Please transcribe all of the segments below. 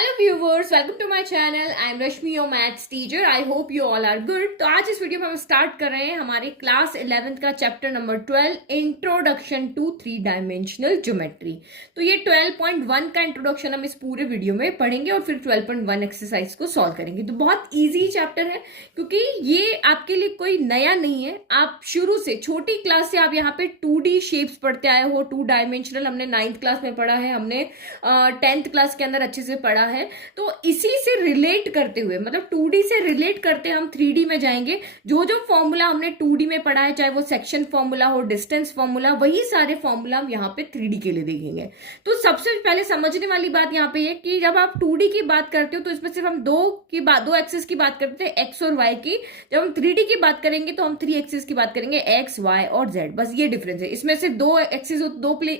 Hello viewers, welcome to my channel. I am Rashmi, your maths teacher. I hope you all are good. तो आज इस video में हम start कर रहे हैं हमारे क्लास 11th का chapter number 12, introduction to three dimensional geometry. तो ये 12.1 का इंट्रोडक्शन हम इस पूरे वीडियो में पढ़ेंगे और फिर 12.1 एक्सरसाइज को सॉल्व करेंगे। तो बहुत ईजी चैप्टर है क्योंकि ये आपके लिए कोई नया नहीं है। आप शुरू से छोटी क्लास से आप यहाँ पे 2D शेप्स पढ़ते आए हो। 2 डायमेंशनल हमने 9th क्लास में पढ़ा है, हमने 10th क्लास के अंदर अच्छे से पढ़ा है। तो इसी से रिलेट करते हुए, मतलब 2D से रिलेट करते हम 3D में जाएंगे। जो जो फॉर्मूला हमने 2D में पढ़ा है, चाहे वो सेक्शन फॉर्मूला हो, डिस्टेंस फॉर्मूला, वही सारे फॉर्मूला हम यहाँ पे 3D के लिए देखेंगे। तो सबसे पहले समझने वाली बात यहाँ पे है कि जब आप 2D की बात करते हो तो इसमें सिर्फ हम दो एक्सिस की बात करते हैं, एक्स और वाई की। जब हम 3D की बात करेंगे तो हम 3 एक्सिस की बात करेंगे, एक्स, वाई और जेड। बस ये डिफरेंस है। इसमें सिर्फ दो एक्सिस, दो प्ले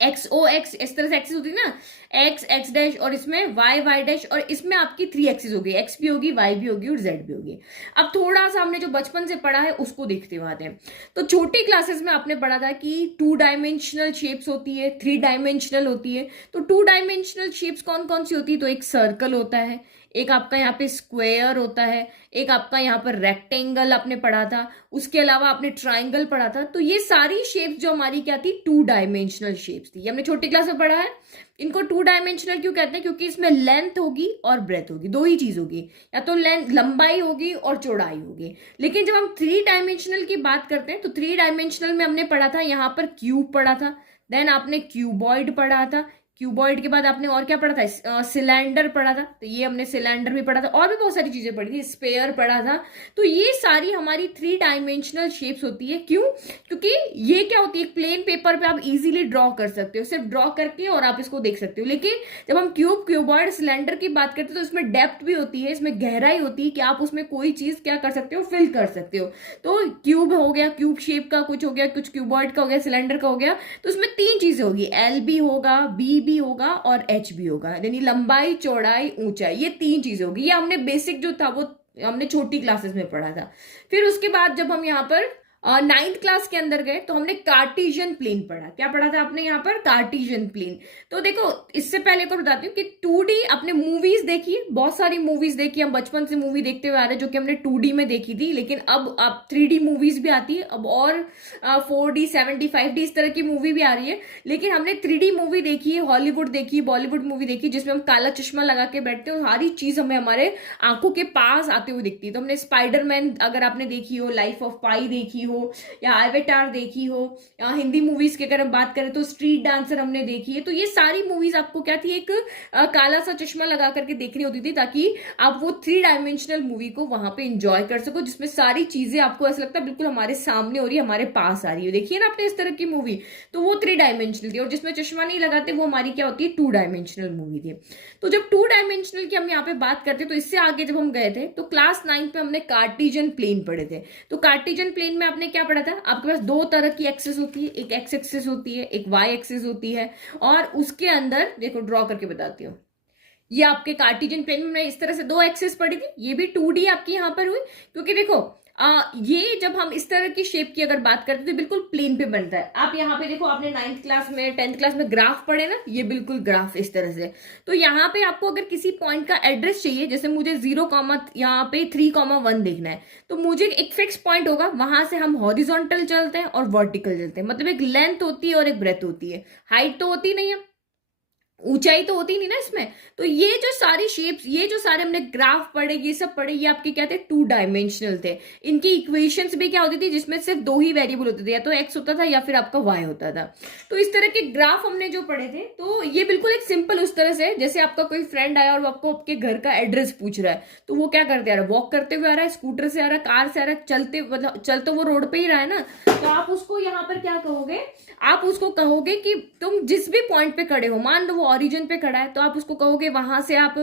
एक्स ओ एक्स, इस तरह से एक्सिस होती है ना, एक्स एक्स डैश, और इसमें वाई वाई डैश, और इसमें आपकी 3 एक्सिस होगी, एक्स भी होगी, वाई भी होगी और जेड भी होगी। अब थोड़ा सा हमने जो बचपन से पढ़ा है उसको देखते हुए आते हैं। तो छोटी क्लासेस में आपने पढ़ा था कि 2 डायमेंशनल शेप्स होती है, 3 डायमेंशनल होती है। तो 2 डायमेंशनल शेप्स कौन कौन सी होती है? तो एक सर्कल होता है, एक आपका यहाँ पे स्क्वायर होता है, एक आपका यहाँ पर रेक्टेंगल आपने पढ़ा था, उसके अलावा आपने ट्राइंगल पढ़ा था। तो ये सारी शेप्स जो हमारी क्या थी, 2 डायमेंशनल शेप्स थी। ये हमने छोटी क्लास में पढ़ा है। इनको 2 डायमेंशनल क्यों कहते हैं? क्योंकि इसमें लेंथ होगी और ब्रेथ होगी, दो ही चीज होगी, या तो लेंथ लंबाई होगी और चौड़ाई होगी। लेकिन जब हम 3 डायमेंशनल की बात करते हैं तो 3 डायमेंशनल में हमने पढ़ा था यहाँ पर क्यूब पढ़ा था, देन आपने क्यूबॉइड पढ़ा था, क्यूबॉइड के बाद आपने और क्या पढ़ा था? सिलेंडर पढ़ा था। तो ये हमने सिलेंडर भी पढ़ा था, और भी बहुत सारी चीजें पढ़ी थी, स्पेयर पढ़ा था। तो ये सारी हमारी 3 डायमेंशनल शेप्स होती है। क्यों? क्योंकि ये क्या होती है, एक प्लेन पेपर पे आप इजीली ड्रॉ कर सकते हो, सिर्फ ड्रॉ करके और आप इसको देख सकते हो। लेकिन जब हम क्यूबॉइड, सिलेंडर की बात करते हैं तो इसमें डेप्थ भी होती है, इसमें गहराई होती है कि आप उसमें कोई चीज क्या कर सकते हो, फिल कर सकते हो। तो क्यूब हो गया, क्यूब शेप का कुछ हो गया, कुछ क्यूबॉइड का हो गया, सिलेंडर का हो गया। तो इसमें 3 चीजें होगी, एल भी होगा, बी भी होगा और एच भी होगा, यानी लंबाई, चौड़ाई, ऊंचाई। ये 3 चीजें होगी। ये हमने बेसिक जो था वो हमने छोटी क्लासेस में पढ़ा था। फिर उसके बाद जब हम यहाँ पर 9th क्लास के अंदर गए तो हमने कार्टेशियन प्लेन पढ़ा। क्या पढ़ा था आपने यहाँ पर? Cartesian plane. तो देखो, इससे पहले को बताती हूँ कि 2D आपने मूवीज देखी, बहुत सारी मूवीज देखी, हम बचपन से मूवी देखते हुए आ रहे हैं जो कि हमने 2D में देखी थी। लेकिन अब 3D मूवीज भी आती है अब, और 4D 70 5D इस तरह की मूवी भी आ रही है। लेकिन हमने 3D मूवी देखी है, हॉलीवुड देखी, बॉलीवुड मूवी देखी, जिसमें हम काला चश्मा लगा के बैठते हैं और सारी चीज हमें हमारे आंखों के पास आते हुए दिखती है। तो हमने स्पाइडरमैन अगर आपने देखी हो, लाइफ ऑफ पाई देखी हो, या एवेटार देखी हो, या हिंदी मूवीज की अगर हम बात करें तो स्ट्रीट डांसर हमने देखी है। तो ये सारी मूवीज आपको क्या थी, एक काला सा चश्मा लगा करके देखनी होती थी ताकि आप वो 3 डायमेंशनल मूवी को वहां पे एंजॉय कर सको, जिसमें सारी चीजें आपको ऐसा लगता है बिल्कुल हमारे सामने हो रही है, हमारे पास आ रही है। देखिए ना आपने इस तरह की मूवी, तो वो 3 डायमेंशनल थी। और जिसमें चश्मा नहीं लगाते वो हमारी क्या होती है, 2 डायमेंशनल मूवी थी। तो जब 2 डायमेंशनल की हम यहाँ पे बात करते तो इससे आगे जब हम गए थे तो क्लास 9 पे हमने कार्टेशियन प्लेन पढ़े थे। तो कार्टेशियन प्लेन में आपने क्या पढ़ा था? आपके पास 2 तरह की एक्सिस होती है, एक एक्स एक्सिस होती है, एक वाई एक्सिस होती है। और उसके अंदर देखो, ड्रॉ करके बताती हूँ, ये आपके कार्टेशियन प्लेन में इस तरह से 2 एक्सिस पड़ी थी। ये भी 2D आपकी यहां पर हुई, क्योंकि देखो ये जब हम इस तरह की शेप की अगर बात करते हैं तो बिल्कुल प्लेन पे बनता है। आप यहाँ पे देखो, आपने 9th क्लास में, 10th क्लास में ग्राफ पढ़े ना, ये बिल्कुल ग्राफ इस तरह से। तो यहाँ पे आपको अगर किसी पॉइंट का एड्रेस चाहिए, जैसे मुझे 0, यहाँ पे 3,1 देखना है, तो मुझे एक फिक्स पॉइंट होगा, वहां से हम हॉरिजॉन्टल चलते हैं और वर्टिकल चलते हैं। मतलब एक लेंथ होती है और एक ब्रेथ होती है, हाइट तो होती नहीं है, ऊंचाई तो होती नहीं ना इसमें। तो ये जो सारी शेप्स, ये जो सारे हमने ग्राफ पढ़े, ये सब पढ़े, ये आपके क्या थे, 2 डायमेंशनल थे। इनकी इक्वेशंस भी क्या होती थी, जिसमें सिर्फ 2 ही वेरिएबल होते थे, या तो एक्स होता था या फिर आपका वाई होता था। तो इस तरह के ग्राफ हमने जो पढ़े थे, तो ये बिल्कुल एक सिंपल उस तरह से, जैसे आपका कोई फ्रेंड आया और वो आपको आपके घर का एड्रेस पूछ रहा है, तो वो क्या करते आ रहा है, वॉक करते हुए आ रहा है, स्कूटर से आ रहा है, कार से आ रहा है, चलते, मतलब चलते वो रोड पे ही रहा है ना। तो आप उसको यहाँ पर क्या कहोगे, आप उसको कहोगे कि तुम जिस भी पॉइंट पे खड़े हो, मान लो वो ओरिजिन पे खड़ा है, तो आप उसको कहोगे वहां से आप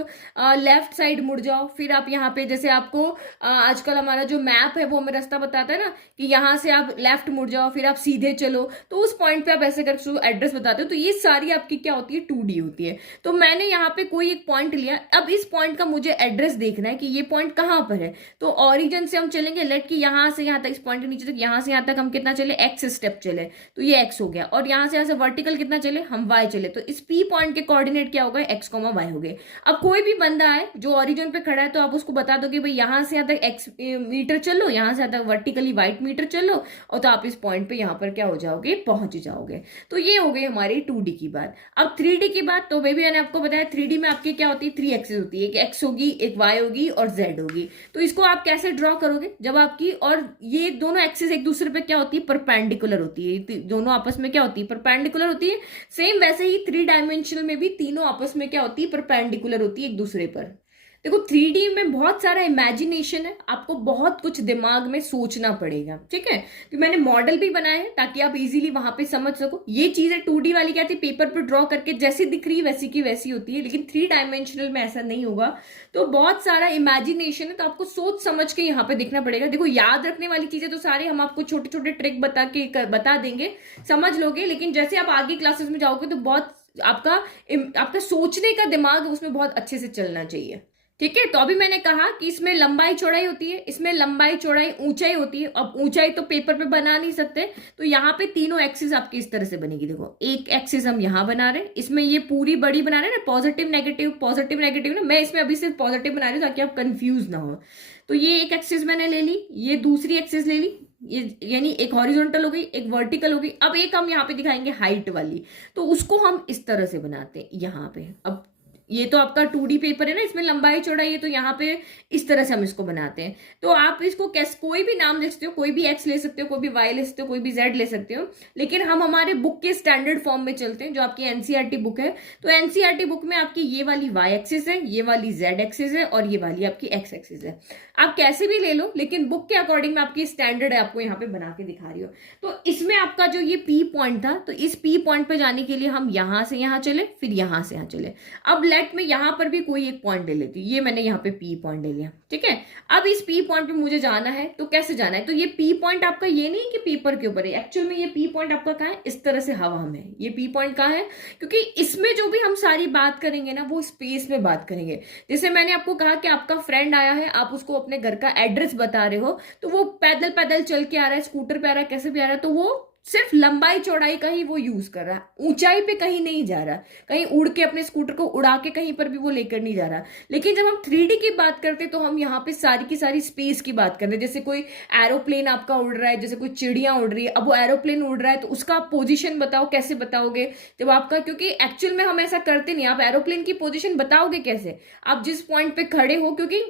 लेफ्ट साइड मुड़ जाओ। फिर आप यहाँ पे, जैसे आपको आजकल हमारा जो मैप है वो हमें रास्ता बताता है ना कि यहाँ से आप लेफ्ट मुड़ जाओ, फिर आप सीधे चलो, तो उस पॉइंट पे आप ऐसे करके एड्रेस बताते हो। तो ये सारी आपकी क्या होती है, 2D होती है। तो मैंने यहाँ पे कोई एक पॉइंट लिया, अब इस पॉइंट का मुझे एड्रेस देखना है कि ये पॉइंट कहाँ पर है। तो ऑरिजिन से हम चलेंगे, लेट कि यहाँ से यहाँ तक, इस पॉइंट के नीचे तक, यहाँ से यहाँ तक हम कितना चले, एक्स स्टेप चले, तो ये एक्स हो गया। और यहाँ से वर्टिकल कितना चले, हम वाई चले। तो इस पी पॉइंट के कोऑर्डिनेट क्या होगा, x, y हो गए। अब कोई भी बंदा है जो ओरिजिन पे खड़ा है तो आप उसको बता दो कि भाई यहाँ से यहाँ तक x मीटर चलो, यहाँ से यहाँ तक वर्टिकली वाइट मीटर चलो, और तो आप इस पॉइंट पे यहाँ पर क्या हो जाओगे, पहुंच जाओगे। तो ये हो गई हमारी 2D की बात। अब 3D की बात, तो बेबी मैंने आपको बताया 3D में आपकी क्या होती है, 3 एक्सिस होती है, एक x होगी, एक y होगी और z होगी। तो इसको आप कैसे ड्रॉ करोगे, जब आपकी और ये दोनों एक्सिस एक दूसरे पे क्या होती है, परपेंडिकुलर होती है, दोनों आपस में क्या होती है, परपेंडिकुलर होती है। सेम वैसे ही 3 डायमेंशनल में भी तीनों आपस में क्या होती है, परपेंडिकुलर होती है एक दूसरे पर। देखो 3D में बहुत सारा इमेजिनेशन है, आपको बहुत कुछ दिमाग में सोचना पड़ेगा, ठीक है। तो मैंने मॉडल भी बनाए हैं ताकि आप इजीली वहां पे समझ सको। ये चीजें 2D वाली क्या थी, पेपर पर ड्रॉ करके जैसी दिख रही है वैसी की वैसी होती है, लेकिन 3 डायमेंशनल में ऐसा नहीं होगा। तो बहुत सारा इमेजिनेशन है, तो आपको सोच समझ के यहाँ पे देखना पड़ेगा। देखो याद रखने वाली चीजें तो सारे हम आपको छोटे छोटे ट्रिक बता देंगे, समझ लोगे, लेकिन जैसे आप आगे क्लासेस में जाओगे तो बहुत आपका सोचने का दिमाग उसमें बहुत अच्छे से चलना चाहिए, ठीक है। तो अभी मैंने कहा कि इसमें लंबाई चौड़ाई होती है, इसमें लंबाई चौड़ाई ऊंचाई होती है। अब ऊंचाई तो पेपर पे बना नहीं सकते, तो यहाँ पे तीनों एक्सिस आपकी इस तरह से बनेगी। देखो एक एक्सिस हम यहाँ बना रहे हैं, इसमें ये पूरी बड़ी बना रहे हैं ना, पॉजिटिव नेगेटिव ना, मैं इसमें अभी सिर्फ पॉजिटिव बना रही हूँ ताकि आप कंफ्यूज ना हो। तो ये एक एक्सिस मैंने ले ली, ये दूसरी एक्सिस ले ली, ये यानी एक हॉरिजॉन्टल हो गई, एक वर्टिकल हो गई। अब एक हम यहाँ पे दिखाएंगे हाइट वाली, तो उसको हम इस तरह से बनाते हैं यहाँ पे। अब ये तो आपका 2D पेपर है ना, इसमें लंबाई चौड़ाई है, तो यहाँ पे इस तरह से हम इसको बनाते हैं। तो आप इसको कैसे कोई भी नाम ले सकते हो, कोई भी x ले सकते हो, कोई भी y ले सकते हो, कोई भी z ले सकते हो, लेकिन हम हमारे बुक के स्टैंडर्ड फॉर्म में चलते हैं जो आपकी एनसीईआरटी बुक है। तो एनसीईआरटी बुक में आपकी ये वाली y एक्सिस है, ये वाली z एक्सिस है और ये वाली आपकी x एक्सिस है। आप कैसे भी ले लो, लेकिन बुक के अकॉर्डिंग में आपकी स्टैंडर्ड है, आपको यहाँ पे बना के दिखा रही हो। तो इसमें आपका जो ये P पॉइंट था, तो इस P पॉइंट पे जाने के लिए हम यहाँ से यहाँ चले, फिर यहाँ से यहाँ चले। अब लेट में यहाँ पर भी कोई एक पॉइंट ले लेती हूँ, ये मैंने यहाँ पे P पॉइंट ले लिया, ठीक है। अब इस P पॉइंट पे मुझे जाना है, तो कैसे जाना है, तो ये P पॉइंट आपका ये नहीं है कि पेपर के ऊपर है, एक्चुअल में ये P पॉइंट आपका कहाँ है, इस तरह से हवा में है। ये P पॉइंट कहाँ है, क्योंकि इसमें जो भी हम सारी बात करेंगे ना, वो स्पेस में बात करेंगे। जैसे मैंने आपको कहा कि आपका फ्रेंड आया है, आप उसको अपने घर का एड्रेस बता रहे हो, तो वो पैदल पैदल चल के आ रहा है, स्कूटर पे आ रहा है, कैसे भी आ रहा है, तो वो सिर्फ लंबाई चौड़ाई का ही वो यूज कर रहा है, ऊंचाई पे कहीं नहीं जा रहा, कहीं उड़ के अपने स्कूटर को उड़ा के कहीं पर भी वो लेकर नहीं जा रहा। लेकिन जब हम 3D की बात करते हैं तो हम यहाँ पे सारी की सारी स्पेस की बात करते हैं। जैसे कोई एरोप्लेन आपका उड़ रहा है, जैसे कोई चिड़िया उड़ रही है, अब वो एरोप्लेन उड़ रहा है तो उसका आप पोजिशन बताओ, कैसे बताओगे जब आपका, क्योंकि एक्चुअल में हम ऐसा करते नहीं, आप एरोप्लेन की पोजिशन बताओगे कैसे, आप जिस पॉइंट पे खड़े हो, क्योंकि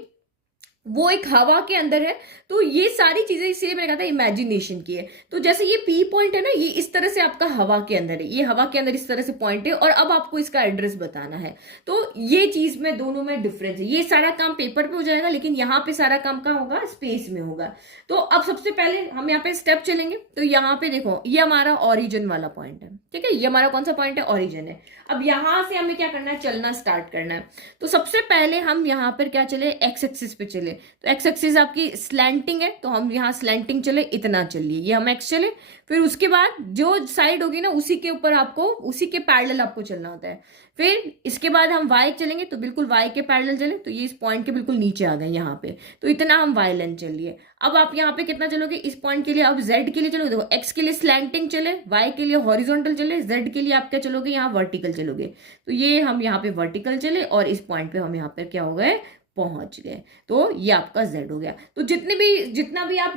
वो एक हवा के अंदर है। तो ये सारी चीजें इसलिए मैंने कहा था इमेजिनेशन की है। तो जैसे ये P पॉइंट है ना, ये इस तरह से आपका हवा के अंदर है, ये हवा के अंदर इस तरह से पॉइंट है, और अब आपको इसका एड्रेस बताना है। तो ये चीज में दोनों में डिफरेंस है। ये सारा काम पेपर पे हो जाएगा, लेकिन यहाँ पे सारा काम कहाँ होगा, स्पेस में होगा। तो अब सबसे पहले हम यहाँ पे स्टेप चलेंगे। तो यहाँ पे देखो ये हमारा ऑरिजिन वाला पॉइंट है, ठीक है, ये हमारा कौन सा पॉइंट है, ऑरिजिन है। अब यहां से हमें क्या करना है, चलना स्टार्ट करना है। तो सबसे पहले हम यहाँ पर क्या चले, एक्स एक्सिस पे चले। तो एक्स एक्सिस आपकी स्लैंटिंग है, तो हम यहाँ स्लैंटिंग चले, इतना चलिए, ये हम एक्स चले। फिर उसके बाद जो साइड होगी ना, उसी के ऊपर आपको, उसी के पैरेलल आपको चलना होता है। फिर इसके बाद हम वाई चलेंगे, तो बिल्कुल वाई के पैरेलल चले, तो ये इस पॉइंट के बिल्कुल नीचे आ गए यहाँ पे, तो इतना हम वाई लेंथ चलिए। अब आप यहाँ पे कितना चलोगे, इस पॉइंट के लिए अब जेड के लिए चलोगे, देखो एक्स के लिए स्लैंटिंग चले, वाई के लिए हॉरिजॉन्टल चले, जेड के लिए आप क्या चलोगे, यहाँ वर्टिकल चलोगे। तो ये हम यहाँ पे वर्टिकल चले और इस पॉइंट पे हम यहाँ पे क्या हो गए, पहुंच गए। तो ये आपका Z हो गया। तो जितना भी आप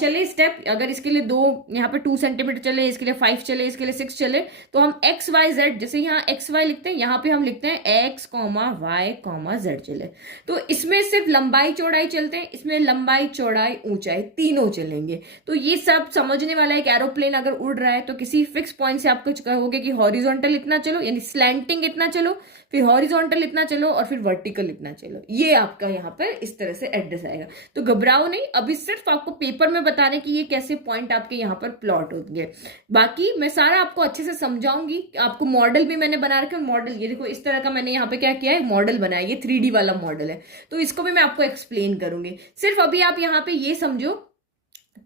चले स्टेप, अगर इसके लिए 2 यहाँ पे 2 सेंटीमीटर चले, इसके लिए 5 चले, इसके लिए 6 चले, तो हम एक्स वाई जेड, जैसे यहाँ एक्स वाई लिखते हैं, यहाँ पे हम लिखते हैं एक्स वाई जेड चले। तो इसमें सिर्फ लंबाई चौड़ाई चलते हैं, इसमें लंबाई चौड़ाई ऊंचाई तीनों चलेंगे। तो ये सब समझने वाला है। एक एरोप्लेन अगर उड़ रहा है तो किसी फिक्स पॉइंट से आप कुछ कहोगे कि हॉरिजॉन्टल इतना चलो, यानी स्लैंटिंग इतना चलो, फिर हॉरिजॉन्टल इतना चलो, और फिर वर्टिकल इतना चलो। ये आपका यहाँ पर इस तरह से एड्रेस आएगा। तो घबराओ नहीं, अभी सिर्फ आपको पेपर में बताने की ये कैसे पॉइंट आपके यहाँ पर प्लॉट होंगे। बाकी मैं सारा आपको अच्छे से समझाऊंगी। आपको मॉडल भी मैंने बना रखा है, मॉडल ये देखो इस तरह का मैंने यहाँ पे क्या किया है, मॉडल बनाया, ये 3D वाला मॉडल है, तो इसको भी मैं आपको एक्सप्लेन करूंगी। सिर्फ अभी आप यहाँ पे ये समझो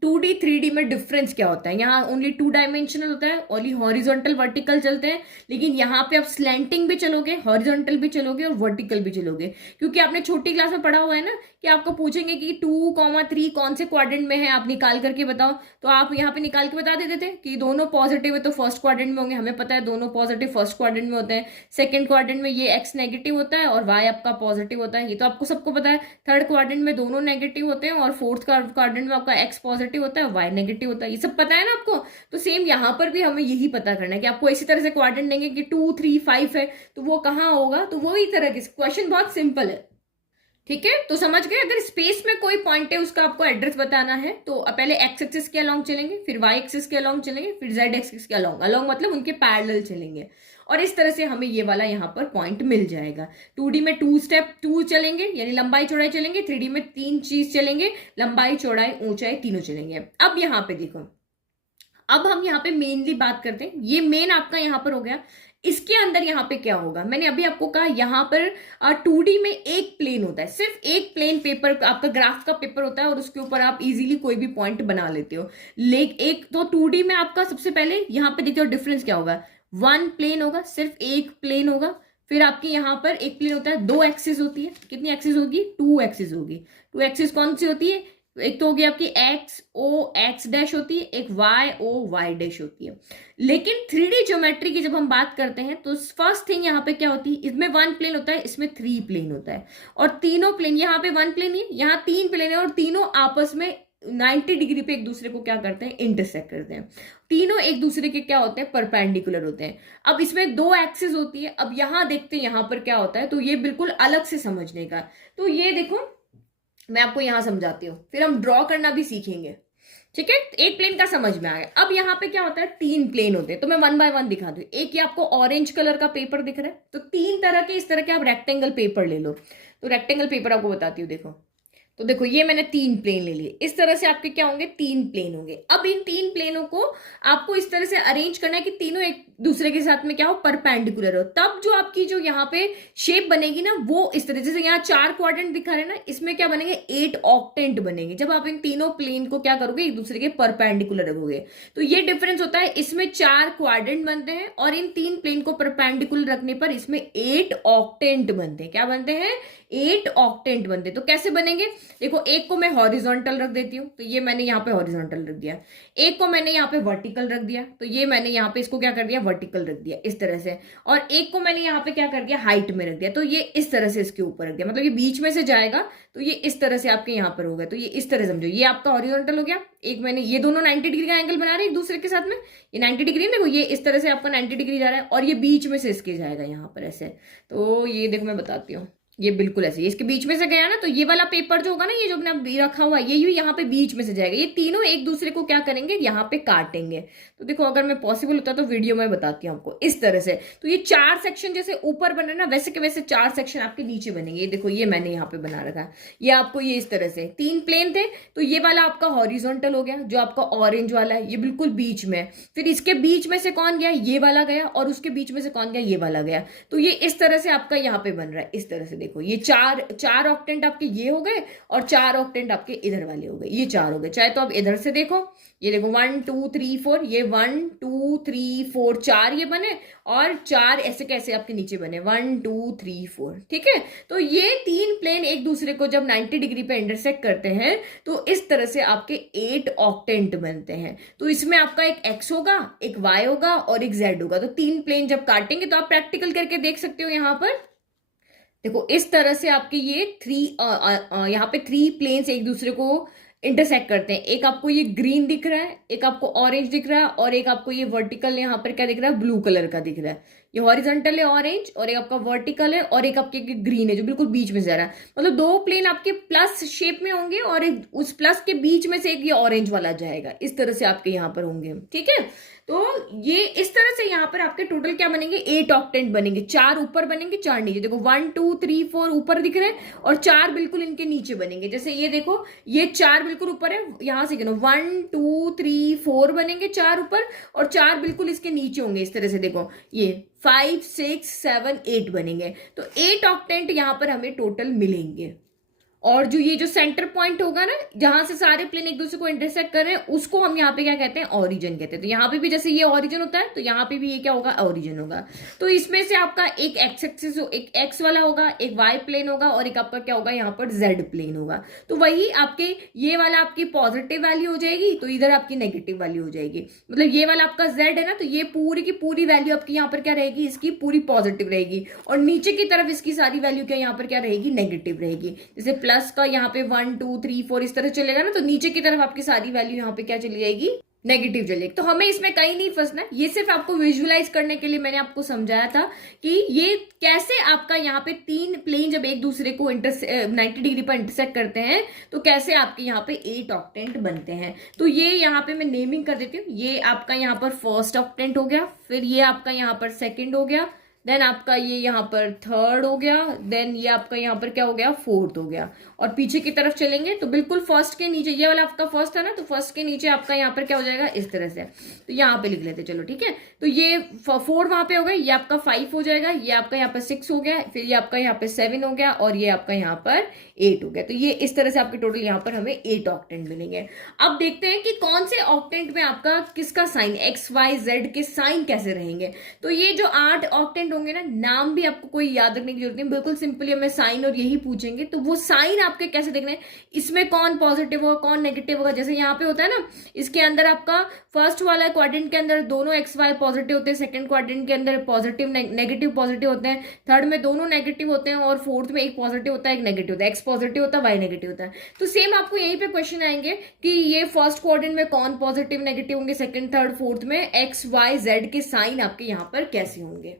2D 3D में डिफरेंस क्या होता है? यहाँ ओनली 2 डायमेंशनल होता है, ओनली हॉरिजॉन्टल वर्टिकल चलते हैं, लेकिन यहाँ पे आप स्लैंटिंग भी चलोगे, हॉरिजॉन्टल भी चलोगे और वर्टिकल भी चलोगे। क्योंकि आपने छोटी क्लास में पढ़ा हुआ है ना कि आपको पूछेंगे कि 2, 3 कौन से क्वाड्रेंट में है, आप निकाल करके बताओ। तो आप यहाँ पे निकाल के बता देते थे कि दोनों पॉजिटिव है तो फर्स्ट क्वाड्रेंट में होंगे, हमें पता है दोनों पॉजिटिव फर्स्ट क्वाड्रेंट में होते हैं। सेकंड क्वाड्रेंट में ये एक्स नेगेटिव होता है और वाई आपका पॉजिटिव होता है, ये तो आपको सबको पता है। थर्ड क्वाड्रेंट में दोनों नेगेटिव होते हैं और फोर्थ क्वाड्रेंट में आपका एक्स पॉजिटिव होता है, वाई नेगेटिव होता है, ये सब पता है ना आपको। तो सेम यहाँ पर भी हमें यही पता करना है कि आपको इसी तरह से क्वाड्रेंट देंगे कि 2, 3, 5 है तो वो कहाँ होगा, तो वो ही तरह के क्वेश्चन बहुत सिंपल है। ठीक है, तो समझ गए। अगर स्पेस में कोई पॉइंट है उसका आपको एड्रेस बताना है तो पहले एक्स एक्सिस के अलोंग चलेंगे, फिर वाई एक्सिस के अलोंग चलेंगे, फिर जेड एक्सिस के अलोंग, अलोंग मतलब उनके पैरेलल चलेंगे और इस तरह से हमें ये वाला यहाँ पर पॉइंट मिल जाएगा। 2D में 2 स्टेप 2 चलेंगे यानी लंबाई चौड़ाई चलेंगे, 3D में 3 चीज चलेंगे, लंबाई चौड़ाई ऊंचाई तीनों चलेंगे। अब यहाँ पे देखो, अब हम यहाँ पे मेनली बात करते हैं, ये मेन आपका यहाँ पर हो गया। इसके अंदर यहाँ पे क्या होगा, मैंने अभी आपको कहा यहाँ पर 2D में एक प्लेन होता है, सिर्फ एक प्लेन पेपर आपका ग्राफ का पेपर होता है और उसके ऊपर आप इजीली कोई भी पॉइंट बना लेते हो। एक तो 2D में आपका सबसे पहले यहाँ पे देखते हो डिफरेंस क्या होगा, 1 प्लेन होगा, सिर्फ एक प्लेन होगा। फिर आपके यहाँ पर एक प्लेन होता है, 2 एक्सिस होती है, कितनी एक्सिस होगी, 2 एक्सिस होगी। 2 एक्सिस कौन सी होती है, एक तो होगी आपकी एक्स ओ एक्स डैश होती है, एक वाई ओ वाई डैश होती है। लेकिन 3D ज्योमेट्री की जब हम बात करते हैं तो फर्स्ट थिंग यहाँ पे क्या होती है, इसमें 1 प्लेन होता है, इसमें 3 प्लेन होता है और तीनों प्लेन, यहाँ पे 1 प्लेन है, यहाँ 3 प्लेन है और तीनों आपस में 90 डिग्री पे एक दूसरे को क्या करते हैं, इंटरसेक्ट करते हैं। तीनों एक दूसरे के क्या होते हैं, परपेंडिकुलर होते हैं। अब इसमें 2 एक्सिस होती है। अब यहाँ देखते हैं यहाँ पर क्या होता है, तो ये बिल्कुल अलग से समझने का। तो ये देखो मैं आपको यहां समझाती हूँ, फिर हम ड्रॉ करना भी सीखेंगे। ठीक है, एक प्लेन का समझ में आ गया। अब यहाँ पे क्या होता है, 3 प्लेन होते हैं, तो मैं 1 बाय 1 दिखा दूँ। एक ये आपको ऑरेंज कलर का पेपर दिख रहा है, तो 3 तरह के इस तरह के आप रेक्टेंगल पेपर ले लो। तो रेक्टेंगल पेपर आपको बताती हूँ, देखो तो देखो ये मैंने 3 प्लेन ले लिए, इस तरह से आपके क्या होंगे, 3 प्लेन होंगे। अब इन 3 प्लेनों को आपको इस तरह से अरेंज करना है कि तीनों एक दूसरे के साथ में क्या हो, परपेंडिकुलर हो। तब जो आपकी जो यहाँ पे शेप बनेगी ना वो इस तरह, जैसे यहाँ 4 क्वाड्रेंट दिखा रहे हैं ना, इसमें क्या बनेंगे, 8 ऑक्टेंट बनेंगे जब आप इन तीनों प्लेन को क्या करोगे, एक दूसरे के परपेंडिकुलर रखोगे। तो ये डिफरेंस होता है, इसमें 4 क्वाड्रेंट बनते हैं और इन 3 प्लेन को परपेंडिकुलर रखने पर इसमें 8 ऑक्टेंट बनते हैं। क्या बनते हैं, 8 ऑक्टेंट बनते हैं। तो कैसे बनेंगे, देखो एक को मैं हॉरिजॉन्टल रख देती हूँ, तो ये मैंने यहाँ पे हॉरिजॉन्टल रख दिया। एक को मैंने यहाँ पे वर्टिकल रख दिया, तो ये मैंने यहाँ पे इसको क्या कर दिया, वर्टिकल रख दिया इस तरह से। और एक को मैंने यहाँ पे क्या कर दिया, हाइट में रख दिया, तो ये इस तरह से इसके ऊपर रख दिया, मतलब ये बीच में से जाएगा तो ये इस तरह से आपके यहाँ पर होगा। तो ये इस तरह समझो, ये आपका हॉरिजॉन्टल हो गया। एक मैंने, ये दोनों 90 डिग्री का एंगल बना रहे हैं एक दूसरे के साथ में, ये 90 डिग्री है, देखो ये इस तरह से आपका 90 डिग्री जा रहा है और ये बीच में से इसके जाएगा यहाँ पर ऐसे। तो ये देखो मैं बताती हूँ, ये बिल्कुल ऐसे इसके बीच में से गया ना, तो ये वाला पेपर जो होगा ना, ये जो अपने रखा हुआ है, ये भी यहाँ पे बीच में से जाएगा। ये तीनों एक दूसरे को क्या करेंगे, यहाँ पे काटेंगे। तो देखो अगर मैं पॉसिबल होता तो वीडियो में बताती हूँ आपको इस तरह से। तो ये 4 सेक्शन जैसे ऊपर बने ना, वैसे के वैसे 4 सेक्शन आपके नीचे बनेंगे। ये देखो ये मैंने यहाँ पे बना रखा है, ये आपको ये इस तरह से 3 प्लेन थे, तो ये वाला आपका हॉरिजॉन्टल हो गया, जो आपका ऑरेंज वाला है ये बिल्कुल बीच में। फिर इसके बीच में से कौन गया, ये वाला गया, और उसके बीच में से कौन गया, ये वाला गया। तो ये इस तरह से आपका यहाँ पे बन रहा है, इस तरह से देखो ये 4 ऑक्टेंट आपके ये हो गए और 4 ऑक्टेंट आपके इधर वाले हो गए, ये 4 हो गए। चाहे तो आप इधर से देखो, ये देखो 1 2 3 4, ये 1 2 3 4 4 ये बने, और 4 ऐसे कैसे आपके नीचे बने, 1 2 3 4। ठीक है, तो ये 3 प्लेन एक दूसरे को जब 90 डिग्री पे इंटरसेक्ट करते हैं तो इस तरह से आपके 8 ऑक्टेंट बनते हैं। तो इसमें आपका एक एक्स होगा, एक वाई होगा और एक जेड होगा। तो 3 प्लेन जब काटेंगे तो आप प्रैक्टिकल करके देख सकते हो। यहाँ पर देखो इस तरह से आपके ये 3 यहाँ पे 3 प्लेन्स एक दूसरे को इंटरसेक्ट करते हैं। एक आपको ये ग्रीन दिख रहा है, एक आपको ऑरेंज दिख रहा है, और एक आपको ये वर्टिकल यहाँ पर क्या दिख रहा है, ब्लू कलर का दिख रहा है। ये हॉरिजॉन्टल है ऑरेंज, और एक आपका वर्टिकल है, और एक आपके ग्रीन है जो बिल्कुल बीच में जा रहा है। मतलब 2 प्लेन आपके प्लस शेप में होंगे और उस प्लस के बीच में से एक ये ऑरेंज वाला जाएगा, इस तरह से आपके यहाँ पर होंगे। ठीक है, तो ये इस तरह से यहाँ पर आपके टोटल क्या बनेंगे, 8 ऑक्टेंट बनेंगे। 4 ऊपर बनेंगे, 4 नीचे। देखो 1 2 3 4 ऊपर दिख रहे हैं और 4 बिल्कुल इनके नीचे बनेंगे। जैसे ये देखो ये 4 बिल्कुल ऊपर है, यहां से गिनो 1 2 3 4 बनेंगे 4 ऊपर, और 4 बिल्कुल इसके नीचे होंगे इस तरह से। देखो ये 5 6 7 8 बनेंगे। तो 8 ऑक्टेंट यहाँ पर हमें टोटल मिलेंगे। और जो ये जो सेंटर पॉइंट होगा ना, जहां से सारे प्लेन एक दूसरे को इंटरसेक्ट कर रहे हैं, उसको हम यहाँ पे क्या कहते हैं, ओरिजिन कहते हैं। तो यहाँ पे भी जैसे ये ओरिजिन होता है, तो यहाँ पे भी ये क्या होगा, ओरिजिन होगा। तो इसमें से आपका एक एक्स एक्सिस, एक एक्स वाला होगा, एक वाई प्लेन होगा, और एक आपका क्या होगा यहाँ पर, जेड प्लेन होगा। तो वही आपके ये वाला आपकी पॉजिटिव वैल्यू हो जाएगी, तो इधर आपकी नेगेटिव वैल्यू हो जाएगी। मतलब ये वाला आपका जेड है ना, तो ये पूरी की पूरी वैल्यू आपकी यहाँ पर क्या रहेगी, इसकी पूरी पॉजिटिव रहेगी, और नीचे की तरफ इसकी सारी वैल्यू क्या यहाँ पर क्या रहेगी, नेगेटिव रहेगी। जैसे प्लस का यहाँ पे 1 2 3 4 इस तरह चलेगा ना, तो नीचे की तरफ आपकी सारी वैल्यू यहाँ पे क्या चली जाएगी, नेगेटिव चलेगी। तो हमें इसमें कहीं नहीं फंसना, ये सिर्फ आपको विजुअलाइज करने के लिए मैंने आपको समझाया था कि ये कैसे आपका यहाँ पे तीन प्लेन जब एक दूसरे को 90 डिग्री पर इंटरसेक्ट करते हैं, तो कैसे आपके यहाँ पे 8 ऑक्टेंट बनते हैं। तो ये यहाँ पे मैं नेमिंग कर देती हूँ। ये आपका यहाँ पर फर्स्ट ऑक्टेंट हो गया, फिर ये आपका यहाँ पर सेकेंड हो गया, देन आपका ये यहाँ पर थर्ड हो गया, देन ये आपका यहाँ पर क्या हो गया, फोर्थ हो गया। और पीछे की तरफ चलेंगे तो बिल्कुल फर्स्ट के नीचे, ये वाला आपका फर्स्ट है ना, तो फर्स्ट के नीचे आपका यहाँ पर क्या हो जाएगा, इस तरह से। तो यहाँ पे लिख लेते, चलो ठीक है। तो ये 4 वहां पे हो गया, ये आपका 5 हो जाएगा, ये आपका यहाँ पर 6 हो गया, फिर ये आपका यहाँ पे 7 हो गया, और ये आपका यहाँ पर 8 हो गया। तो ये इस तरह से आपके टोटल यहाँ पर हमें 8 ऑक्टेंट मिलेंगे। अब देखते हैं कि कौन से ऑक्टेंट में आपका किसका साइन, एक्स वाई जेड के साइन कैसे रहेंगे। तो ये जो 8 ऑक्टेंट होंगे ना, नाम भी आपको कोई याद रखने की जरूरत नहीं, बिल्कुल सिंपली हमें साइन और यही पूछेंगे। तो वो साइन आपके कैसे देखने हैं, इसमें कौन पॉजिटिव होगा कौन नेगेटिव होगा। जैसे यहाँ पे होता है ना, इसके अंदर आपका फर्स्ट वाला क्वाड्रेंट के अंदर दोनों एक्स वाई पॉजिटिव होते हैं, सेकंड क्वाड्रेंट के अंदर पॉजिटिव नेगेटिव पॉजिटिव होते हैं, थर्ड में दोनों नेगेटिव होते हैं, और फोर्थ में एक पॉजिटिव होता है एक नेगेटिव होता है, एक्स पॉजिटिव होता है वाई नेगेटिव होता है। तो सेम आपको यहीं पे क्वेश्चन आएंगे कि ये फर्स्ट क्वाड्रेंट में कौन पॉजिटिव नेगेटिव होंगे, सेकंड थर्ड फोर्थ में एक्स वाई जेड के साइन आपके यहाँ पर कैसे होंगे।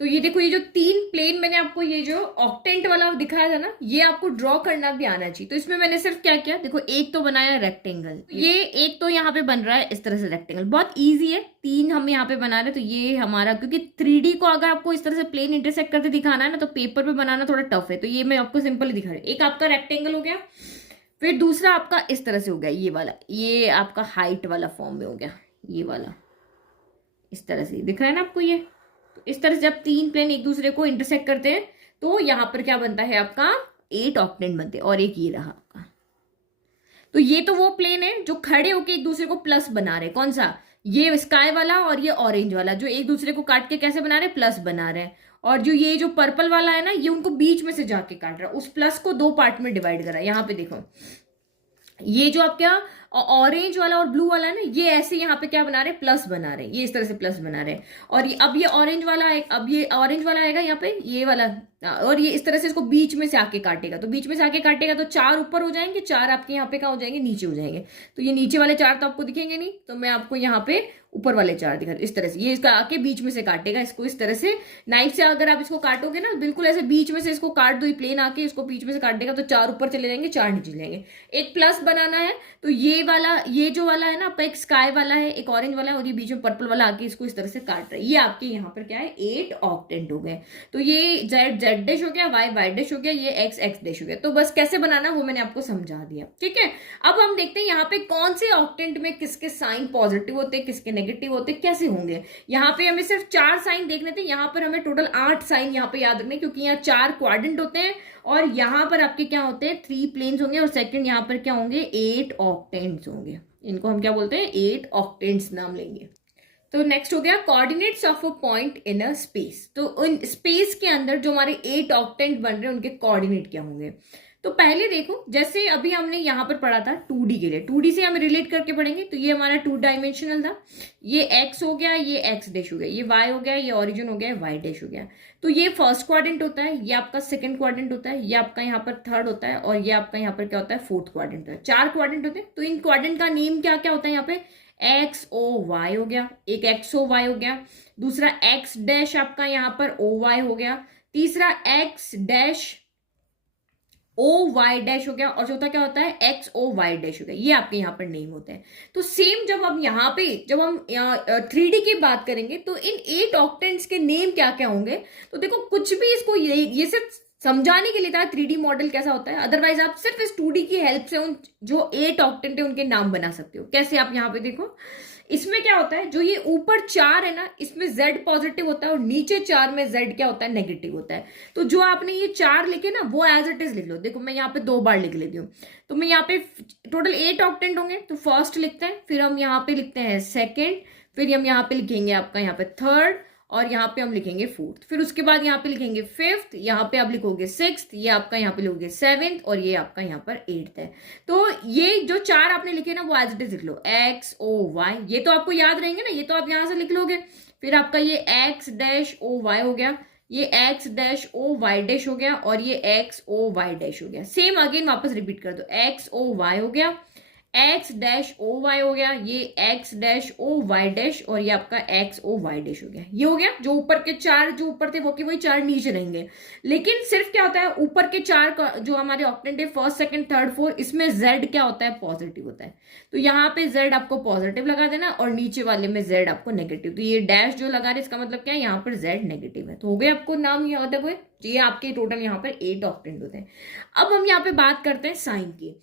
तो ये देखो, ये जो 3 प्लेन मैंने आपको ये जो ऑक्टेंट वाला दिखाया था ना, ये आपको ड्रॉ करना भी आना चाहिए। तो इसमें मैंने सिर्फ क्या किया, देखो एक तो बनाया रेक्टेंगल, ये एक तो यहाँ पे बन रहा है इस तरह से रेक्टेंगल, बहुत इजी है। 3 हम यहाँ पे बना रहे हैं, तो ये हमारा, क्योंकि 3D को अगर आपको इस तरह से प्लेन इंटरसेक्ट करते दिखाना है ना, तो पेपर पे बनाना थोड़ा टफ है। तो ये मैं आपको सिंपली दिखा रही हूँ। एक आपका रेक्टेंगल हो गया, फिर दूसरा आपका इस तरह से हो गया, ये वाला, ये आपका हाइट वाला फॉर्म में हो गया, ये वाला इस तरह से दिख रहा है ना आपको। ये तो इस तरह से जब 3 प्लेन एक दूसरे को इंटरसेक्ट करते हैं, तो यहां पर क्या बनता है आपका, 8 ऑक्टेंट बनते हैं। और एक ये रहा आपका, तो ये तो वो प्लेन है जो खड़े होके एक दूसरे को प्लस बना रहे हैं। कौन सा, ये स्काई वाला और ये ऑरेंज वाला, जो एक दूसरे को काट के कैसे बना रहे हैं, प्लस बना रहे हैं। और जो ये जो पर्पल वाला है ना, ये उनको बीच में से जाके काट रहा है, उस प्लस को 2 पार्ट में डिवाइड करा है। यहाँ पे देखो, ये जो आपका ऑरेंज वाला और ब्लू वाला है ना, ये ऐसे यहाँ पे क्या बना रहे हैं, प्लस बना रहे हैं, ये इस तरह से प्लस बना रहे हैं। और ये अब ये ऑरेंज वाला है, अब ये ऑरेंज वाला आएगा यहाँ पे, ये वाला, और ये इस तरह से इसको बीच में से आके काटेगा। तो बीच में से आके काटेगा तो 4 ऊपर हो जाएंगे, 4 आपके यहाँ पे कहाँ हो जाएंगे, नीचे हो जाएंगे। तो ये नीचे वाले 4 तो आपको दिखेंगे नहीं, तो मैं आपको यहाँ पे ऊपर वाले 4 दिखा, इस तरह से ये इसका आके बीच में से काटेगा इसको। इस तरह से नाइफ से अगर आप इसको काटोगे ना, बिल्कुल ऐसे बीच में से इसको काट दो, ये प्लेन आके इसको बीच में से काट देगा, तो 4 ऊपर चले जाएंगे 4 नीचे चले जाएंगे। एक प्लस बनाना है, तो ये वाला, ये जो वाला है ना आपका, एक स्काई वाला है, एक ऑरेंज वाला है, और ये बीच में पर्पल वाला आके इसको इस तरह से काट रहा है। ये आपके यहाँ पर क्या है, 8 ऑक्टेंट हो गए। तो ये जेड जेड डैश हो गया, वाई वाई डैश हो गया, ये एक्स एक्स डैश हो गया। तो बस कैसे बनाना वो मैंने आपको समझा दिया, ठीक है। अब हम देखते हैं यहाँ पे कौन से ऑक्टेंट में किसके साइन पॉजिटिव होते हैं, किसके नेगेटिव होते हैं, कैसे होंगे। यहाँ पे हमें सिर्फ 4 साइन देखने थे, यहाँ पर हमें टोटल 8 साइन यहाँ पे याद रखने, क्योंकि यहाँ 4 क्वाड्रेंट होते हैं, और यहाँ पर आपके क्या होते हैं, 3 प्लेन्स होंगे, और सेकंड यहाँ पर क्या होंगे, 8 ऑक्टेंट्स होंगे। इनको हम क्या बोलते हैं, 8 ऑक्टेंट्स नाम लेंगे। तो नेक्स्ट हो गया coordinates of a point in a space. तो उन स्पेस के अंदर जो हमारे 8 ऑक्टेंट बन रहे हैं, उनके कोऑर्डिनेट क्या होंगे। तो पहले देखो, जैसे अभी हमने यहाँ पर पढ़ा था 2D के लिए, 2D से हम रिलेट करके पढ़ेंगे। तो ये हमारा 2 डायमेंशनल था, ये एक्स हो गया, ये एक्स डैश हो गया, ये वाई हो गया, ये ओरिजिन हो गया, वाई डैश हो गया। तो ये फर्स्ट क्वाड्रेंट होता है, ये आपका सेकंड क्वाड्रेंट होता है, ये आपका यहाँ पर थर्ड होता है, और ये आपका यहाँ पर क्या होता है, फोर्थ क्वाड्रेंट होता है। 4 क्वाड्रेंट होते हैं। तो इन क्वाड्रेंट का नेम क्या क्या होता है, यहाँ पे एक्स ओ वाई हो गया, एक एक्स ओ वाई हो गया, दूसरा एक्स डैश आपका यहाँ पर ओ वाई हो गया, तीसरा X dash O Y dash हो गया, और चौथा क्या होता है, एक्स ओ वाई डैश हो गया। ये आपके यहाँ पर नेम होते हैं। तो सेम जब हम यहाँ पे, जब हम 3D की बात करेंगे, तो इन 8 ऑक्टेंट्स के नेम क्या क्या होंगे। तो देखो, कुछ भी इसको ये सिर्फ समझाने के लिए था 3D मॉडल कैसा होता है, अदरवाइज आप सिर्फ इस 2D की हेल्प से उन जो 8 ऑक्टेंट है उनके नाम बना सकते हो। कैसे, आप यहाँ पे देखो, इसमें क्या होता है, जो ये ऊपर 4 है ना, इसमें z पॉजिटिव होता है और नीचे 4 में z क्या होता है, नेगेटिव होता है। तो जो आपने ये 4 लिखे ना, वो एज इट इज लिख लो। देखो मैं यहाँ पे 2 बार लिख लेती हूँ। तो मैं यहाँ पे टोटल 8 ऑक्टेंट होंगे, तो फर्स्ट लिखते हैं, फिर हम यहाँ पे लिखते हैं सेकेंड, फिर हम यहाँ पे लिखेंगे आपका यहाँ पे थर्ड, और यहाँ पे हम लिखेंगे फोर्थ, फिर उसके बाद यहाँ पे लिखेंगे फिफ्थ, यहाँ पे आप लिखोगे सिक्स्थ, ये आपका यहाँ पे लिखोगे सेवेंथ, और ये आपका यहाँ पर एट्थ है। तो ये जो 4 आपने लिखे ना, वो एज इट इज लिख लो, एक्स ओ वाई, ये तो आपको याद रहेंगे ना, ये तो आप यहाँ से लिख लोगे। फिर आपका ये एक्स डैश ओ वाई हो गया, ये X dash O Y dash हो गया, और ये एक्स ओ वाई डैश हो गया। सेम अगेन वापस रिपीट कर दो, एक्स ओ वाई हो गया, एक्स डैश ओ वाई हो गया, ये X dash O Y dash, और ये आपका एक्स ओ वाई डैश हो गया। ये हो गया, जो ऊपर के 4 जो ऊपर थे वो के वही 4 नीचे रहेंगे। लेकिन सिर्फ क्या होता है, ऊपर के 4 जो हमारे ऑक्टेंट है, फर्स्ट सेकंड थर्ड फोर्थ, इसमें जेड क्या होता है, पॉजिटिव होता है। तो यहाँ पे जेड आपको पॉजिटिव लगा देना, और नीचे वाले में जेड आपको नेगेटिव। तो ये डैश जो लगा रहे, इसका मतलब क्या है, यहाँ पर जेड नेगेटिव है। तो हो गए आपको नाम याद है कोई। ये आपके टोटल यहाँ पर 8 ऑक्टेंट होते हैं। अब हम यहाँ पे बात करते हैं साइन की।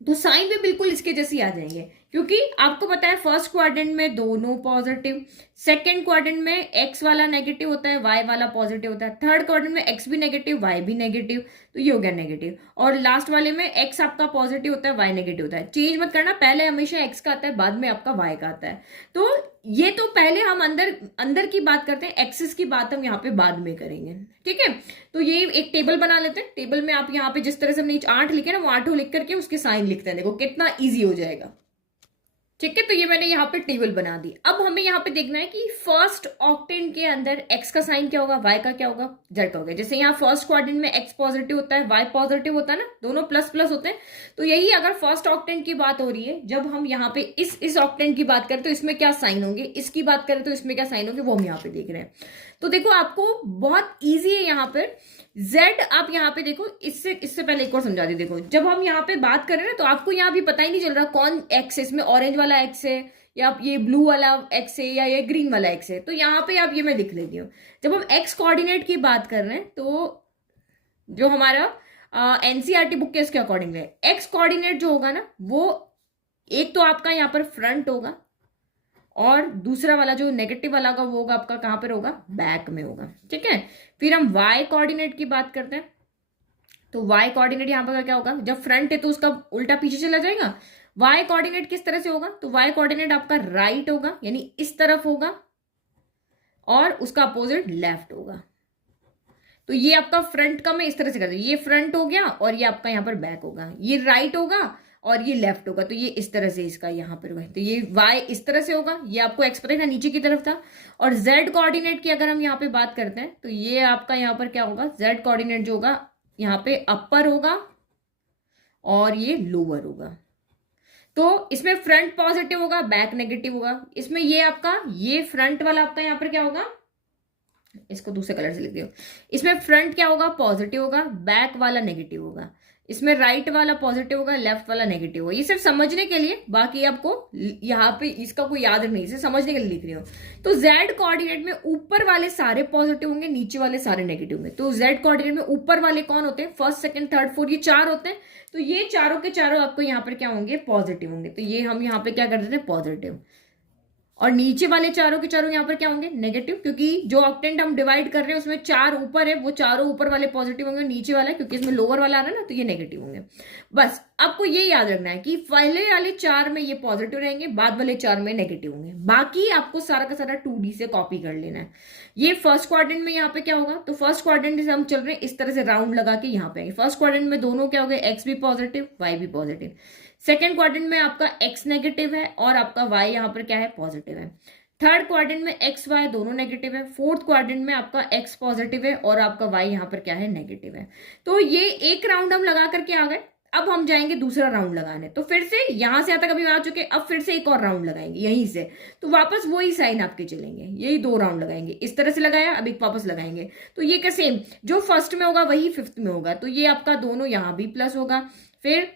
तो साइन भी बिल्कुल इसके जैसे आ जाएंगे, क्योंकि आपको पता है फर्स्ट क्वाड्रेंट में दोनों पॉजिटिव, सेकंड क्वाड्रेंट में एक्स वाला नेगेटिव होता है, वाई वाला पॉजिटिव होता है, थर्ड क्वाड्रेंट में एक्स भी नेगेटिव वाई भी नेगेटिव, तो ये हो गया नेगेटिव। और लास्ट वाले में एक्स आपका पॉजिटिव होता है, वाई नेगेटिव होता है। चेंज मत करना, पहले हमेशा एक्स का आता है, बाद में आपका वाई का आता है। तो ये तो पहले हम अंदर की बात करते हैं, एक्सिस की बात हम यहाँ पे बाद में करेंगे, ठीक है। तो ये एक टेबल बना लेते हैं। टेबल में आप यहाँ पे जिस तरह से हमने 8 लिखे ना, वो 8 लिख करके उसके साइन लिखते हैं। देखो कितना ईजी हो जाएगा, ठीक है। तो ये मैंने यहाँ पे टेबल बना दी। अब हमें यहाँ पे देखना है कि फर्स्ट ऑक्टेंट के अंदर एक्स का साइन क्या होगा, वाई का क्या होगा, जेड का होगा। जैसे यहाँ फर्स्ट क्वाड्रेंट में एक्स पॉजिटिव होता है, वाई पॉजिटिव होता है ना, दोनों प्लस प्लस होते हैं। तो यही अगर फर्स्ट ऑक्टेंट की बात हो रही है, जब हम यहाँ पे इस ऑक्टेंट की बात करें तो इसमें क्या साइन होंगे, इसकी बात करें तो इसमें क्या साइन होंगे, वो हम यहाँ पे देख रहे हैं। तो देखो आपको बहुत ईजी है यहाँ पर। Z आप यहाँ पे देखो, इससे पहले एक और समझा दी। देखो जब हम यहाँ पे बात करें ना, तो आपको यहाँ भी पता ही नहीं चल रहा कौन एक्स है, इसमें ऑरेंज वाला एक्स है या ये ब्लू वाला एक्स है या ये ग्रीन वाला एक्स है। तो यहाँ पे आप ये मैं लिख लेती हूँ। जब हम एक्स कोऑर्डिनेट की बात कर रहे हैं, तो जो हमारा एनसीईआरटी बुक के इसके अकॉर्डिंग है, एक्स कोऑर्डिनेट जो होगा ना, वो एक तो आपका यहाँ पर फ्रंट होगा, और दूसरा वाला जो नेगेटिव वाला होगा वो होगा आपका कहां पर होगा, बैक में होगा, ठीक है। फिर हम वाई कोऑर्डिनेट की बात करते हैं। तो वाई कोऑर्डिनेट यहां पर क्या होगा, जब फ्रंट है तो उसका उल्टा पीछे चला जाएगा। वाई कोऑर्डिनेट किस तरह से होगा, तो वाई कोऑर्डिनेट आपका राइट होगा, यानी इस तरफ होगा, और उसका अपोजिट लेफ्ट होगा। तो ये आपका फ्रंट का मैं इस तरह से कर दूं, ये फ्रंट हो गया, और ये आपका यहाँ पर बैक होगा, ये राइट होगा और ये लेफ्ट होगा। तो ये इस तरह से इसका यहाँ पर होगा। तो ये y इस तरह से होगा, ये आपको एक्स पता है नीचे की तरफ था। और z कोऑर्डिनेट की अगर हम यहाँ पे बात करते हैं, तो ये आपका यहाँ पर क्या होगा, z कोऑर्डिनेट जो होगा यहाँ पे अपर होगा और ये लोअर होगा। तो इसमें फ्रंट पॉजिटिव होगा, बैक नेगेटिव होगा। इसमें ये आपका ये फ्रंट वाला आपका यहाँ पर क्या होगा, इसको दूसरे कलर से लिख दियो। इसमें फ्रंट क्या होगा, पॉजिटिव होगा, बैक वाला नेगेटिव होगा। इसमें राइट वाला पॉजिटिव होगा, लेफ्ट वाला नेगेटिव होगा। ये सिर्फ समझने के लिए, बाकी आपको यहाँ पे इसका कोई याद नहीं, इसे समझने के लिए लिख रही हो। तो z कोऑर्डिनेट में ऊपर वाले सारे पॉजिटिव होंगे, नीचे वाले सारे नेगेटिव होंगे। तो z कोऑर्डिनेट में ऊपर वाले कौन होते हैं, फर्स्ट सेकंड थर्ड फोर्थ, ये 4 होते हैं। तो ये चारों के चारों आपको यहाँ पर क्या होंगे, पॉजिटिव होंगे। तो ये हम यहाँ पे क्या कर देते हैं, पॉजिटिव। और नीचे वाले चारों के चारों यहाँ पर क्या होंगे, नेगेटिव, क्योंकि जो ऑक्टेंट हम डिवाइड कर रहे हैं उसमें 4 ऊपर है, वो चारों ऊपर वाले पॉजिटिव होंगे, नीचे वाला क्योंकि इसमें लोअर वाला आ रहा है ना, तो ये नेगेटिव होंगे। बस आपको ये याद रखना है कि पहले वाले 4 में ये पॉजिटिव रहेंगे, बाद वाले 4 में नेगेटिव होंगे। बाकी आपको सारा का सारा 2D से कॉपी कर लेना है। ये फर्स्ट क्वाड्रेंट में यहाँ पे क्या होगा, तो फर्स्ट क्वाड्रेंट से हम चल रहे हैं इस तरह से राउंड लगा के यहाँ पे आएंगे। फर्स्ट क्वाड्रेंट में दोनों क्या हो गए, एक्स भी पॉजिटिव वाई भी पॉजिटिव। सेकेंड क्वाड्रेंट में आपका एक्स नेगेटिव है और आपका वाई यहाँ पर क्या है, पॉजिटिव है। थर्ड क्वाड्रेंट में एक्स वाई दोनों नेगेटिव है। फोर्थ क्वाड्रेंट में आपका एक्स पॉजिटिव है और आपका वाई यहाँ पर क्या है, नेगेटिव है। तो ये एक राउंड हम लगा करके आ गए। अब हम जाएंगे दूसरा राउंड लगाने। तो फिर से यहां से आता कभी आ चुके, अब फिर से एक और राउंड लगाएंगे यहीं से। तो वापस वही साइन आपके चलेंगे, यही 2 राउंड लगाएंगे। इस तरह से लगाया, अब एक वापस लगाएंगे। तो ये क्या सेम, जो फर्स्ट में होगा वही फिफ्थ में होगा। तो ये आपका दोनों यहाँ भी प्लस होगा। फिर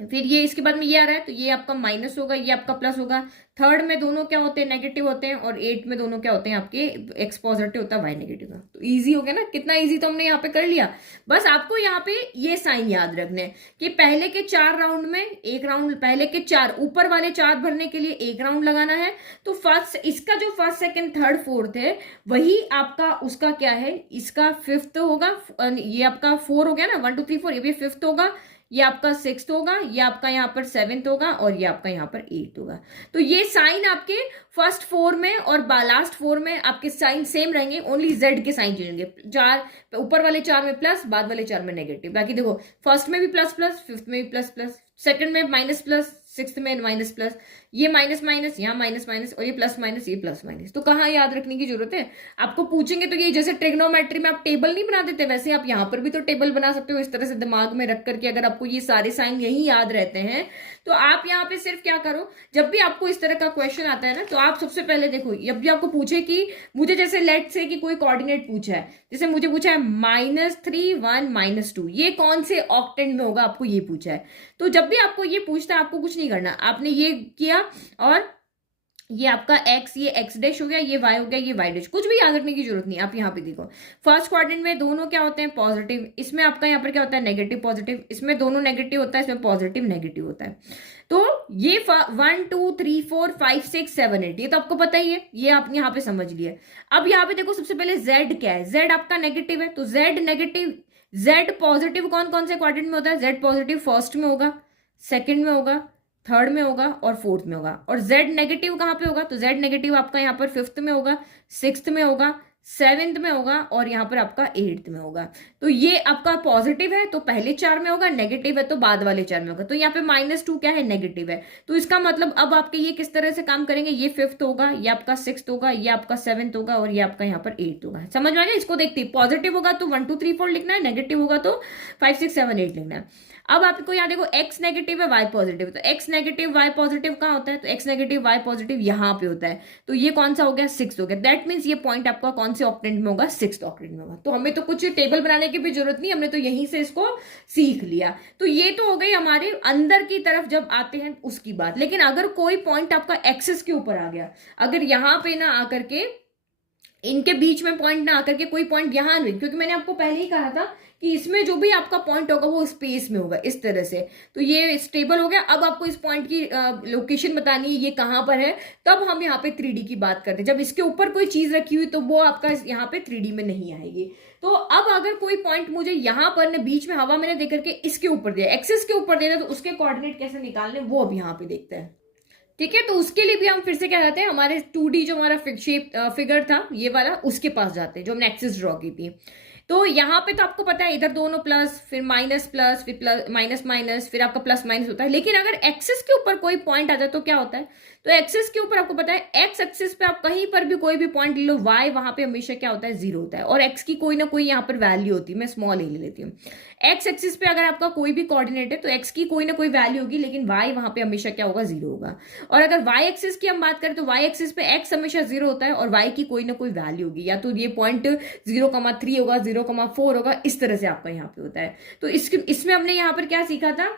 फिर ये इसके बाद में ये आ रहा है तो ये आपका माइनस होगा, ये आपका प्लस होगा। थर्ड में दोनों क्या होते हैं, नेगेटिव होते हैं। और 8 में दोनों क्या होते हैं आपके, एक्स पॉजिटिव होता है, वाई नेगेटिव का। तो इजी हो गया ना, कितना इजी तो हमने यहाँ पे कर लिया। बस आपको यहाँ पे ये साइन याद रखने हैं कि पहले के 4 राउंड में एक राउंड, पहले के 4 ऊपर वाले 4 भरने के लिए एक राउंड लगाना है। तो फर्स्ट, इसका जो फर्स्ट सेकंड थर्ड फोर्थ है वही आपका उसका क्या है, इसका फिफ्थ होगा। ये आपका 4 हो गया ना, 1 2 3 4, ये भी फिफ्थ होगा, ये आपका सिक्स्थ होगा, ये आपका यहाँ पर सेवेंथ होगा, और ये आपका यहाँ पर एट्थ होगा। तो ये साइन आपके फर्स्ट 4 में और लास्ट 4 में आपके साइन सेम रहेंगे, ओनली जेड के साइन चेंज होंगे। 4 ऊपर वाले 4 में प्लस, बाद वाले 4 में नेगेटिव। बाकी देखो फर्स्ट में भी प्लस प्लस, फिफ्थ में भी प्लस प्लस, सेकंड में माइनस प्लस, सिक्स्थ में माइनस प्लस, ये माइनस माइनस, यहाँ माइनस माइनस, और ये प्लस माइनस, ये प्लस माइनस। तो कहाँ याद रखने की जरूरत है, आपको पूछेंगे तो ये जैसे ट्रिग्नोमेट्री में आप टेबल नहीं बना देते, वैसे आप यहाँ पर भी तो टेबल बना सकते हो इस तरह से दिमाग में रख करके। अगर आपको ये सारे साइन यही याद रहते हैं तो आप यहाँ पे सिर्फ क्या करो, जब भी आपको इस तरह का क्वेश्चन आता है ना, तो आप सबसे पहले देखो, जब भी आपको पूछे कि मुझे जैसे लेट से कि कोई कोऑर्डिनेट पूछा है, जैसे मुझे पूछा है -3 1 -2, ये कौन से ऑक्टेंट में होगा, आपको ये पूछा है। तो जब भी आपको ये पूछता है, आपको कुछ नहीं करना, आपने ये किया और ये आपका x, ये x डैश हो गया, ये y हो गया, ये y डैश, कुछ भी याद रखने की जरूरत नहीं। आप यहाँ पे देखो फर्स्ट क्वाड्रेंट में दोनों क्या होते हैं, पॉजिटिव। इसमें आपका यहाँ पर क्या होता है, नेगेटिव पॉजिटिव। इसमें दोनों नेगेटिव होता है, इसमें पॉजिटिव नेगेटिव होता है। तो ये 1 2 3 4 5 6 7 8, ये तो आपको पता ही है, ये आप यहाँ पे समझ लिए। अब यहाँ पे देखो सबसे पहले z क्या है, z आपका नेगेटिव है, तो z नेगेटिव, z पॉजिटिव कौन कौन से क्वाड्रेंट में होता है, z पॉजिटिव फर्स्ट में होगा, सेकंड में होगा, थर्ड में होगा, और फोर्थ में होगा। और z नेगेटिव कहाँ पे होगा, तो z नेगेटिव आपका यहाँ पर फिफ्थ में होगा, सिक्स्थ में होगा, सेवेंथ में होगा, और यहाँ पर आपका एट्थ में होगा। तो ये आपका पॉजिटिव है तो पहले 4 में होगा, नेगेटिव है तो बाद वाले 4 में होगा। तो यहाँ पे -2 क्या है, नेगेटिव है। तो इसका मतलब अब आपके ये किस तरह से काम करेंगे, ये फिफ्थ होगा, ये आपका सिक्स्थ होगा, ये आपका सेवेंथ होगा, और ये आपका यहाँ पर एट्थ होगा। समझ में आ गया, इसको देखते पॉजिटिव होगा तो 1 2 3 4 लिखना है, नेगेटिव होगा तो 5 6 7 8 लिखना है। अब आपको यहाँ देखो x नेगेटिव है, y पॉजिटिव, तो x नेगेटिव y पॉजिटिव कहाँ होता है, तो x नेगेटिव y पॉजिटिव यहाँ पे होता है। तो ये कौन सा हो गया, 6 हो गया। दैट मीन्स ये पॉइंट आपका कौन से ऑक्टेंट में होगा, 6th ऑक्टेंट में होगा। तो हमें तो कुछ टेबल बनाने की भी जरूरत नहीं, हमने तो यहीं से इसको सीख लिया। तो ये तो हो गई हमारे अंदर की तरफ जब आते हैं उसकी बात। लेकिन अगर कोई पॉइंट आपका एक्सिस के ऊपर आ गया, अगर यहाँ पे ना आकर के, इनके बीच में पॉइंट ना आकर के कोई पॉइंट यहां नहीं, क्योंकि मैंने आपको पहले ही कहा था कि इसमें जो भी आपका पॉइंट होगा वो स्पेस में होगा इस तरह से। तो ये स्टेबल हो गया। अब आपको इस पॉइंट की लोकेशन बतानी है, ये कहां पर है, तब हम यहाँ पे 3D की बात करते हैं। जब इसके ऊपर कोई चीज रखी हुई तो वो आपका यहाँ पे 3D में नहीं आएगी। तो अब अगर कोई पॉइंट मुझे यहाँ पर न बीच में हवा मैंने देकर के इसके ऊपर दिया, एक्सिस के ऊपर दिया, तो उसके कोऑर्डिनेट कैसे निकालने वो अब यहाँ पे देखते हैं। ठीक है, तो उसके लिए भी हम फिर से क्या कहते हैं, हमारे 2D जो हमारा फिगर था ये वाला, उसके पास जाते हैं जो हमने एक्सिस ड्रॉ की थी। तो यहाँ पे तो आपको पता है इधर दोनों प्लस, फिर माइनस प्लस, फिर प्लस माइनस माइनस, फिर आपका प्लस माइनस होता है। लेकिन अगर एक्सिस के ऊपर कोई पॉइंट आ जाए तो क्या होता है, तो एक्सिस के ऊपर आपको पता है एक्स एक्सिस पे आप कहीं पर भी कोई भी पॉइंट ले लो, वाई वहां पे हमेशा क्या होता है, 0 होता है। और एक्स की कोई ना कोई यहाँ पर वैल्यू होती है, मैं स्मॉल ए ले लेती हूँ। एक्स एक्सिस पे अगर आपका कोई भी कोऑर्डिनेट है तो एक्स की कोई ना कोई वैल्यू होगी, लेकिन वाई वहां पे हमेशा क्या होगा, 0 होगा। और अगर वाई एक्सिस की हम बात करें तो वाई एक्सिस पे एक्स हमेशा 0 होता है और वाई की कोई ना कोई वैल्यू होगी, या तो ये पॉइंट 0,3 होगा, 0,4 होगा, इस तरह से आपका यहाँ पे होता है। तो इसमें हमने यहाँ पर क्या सीखा था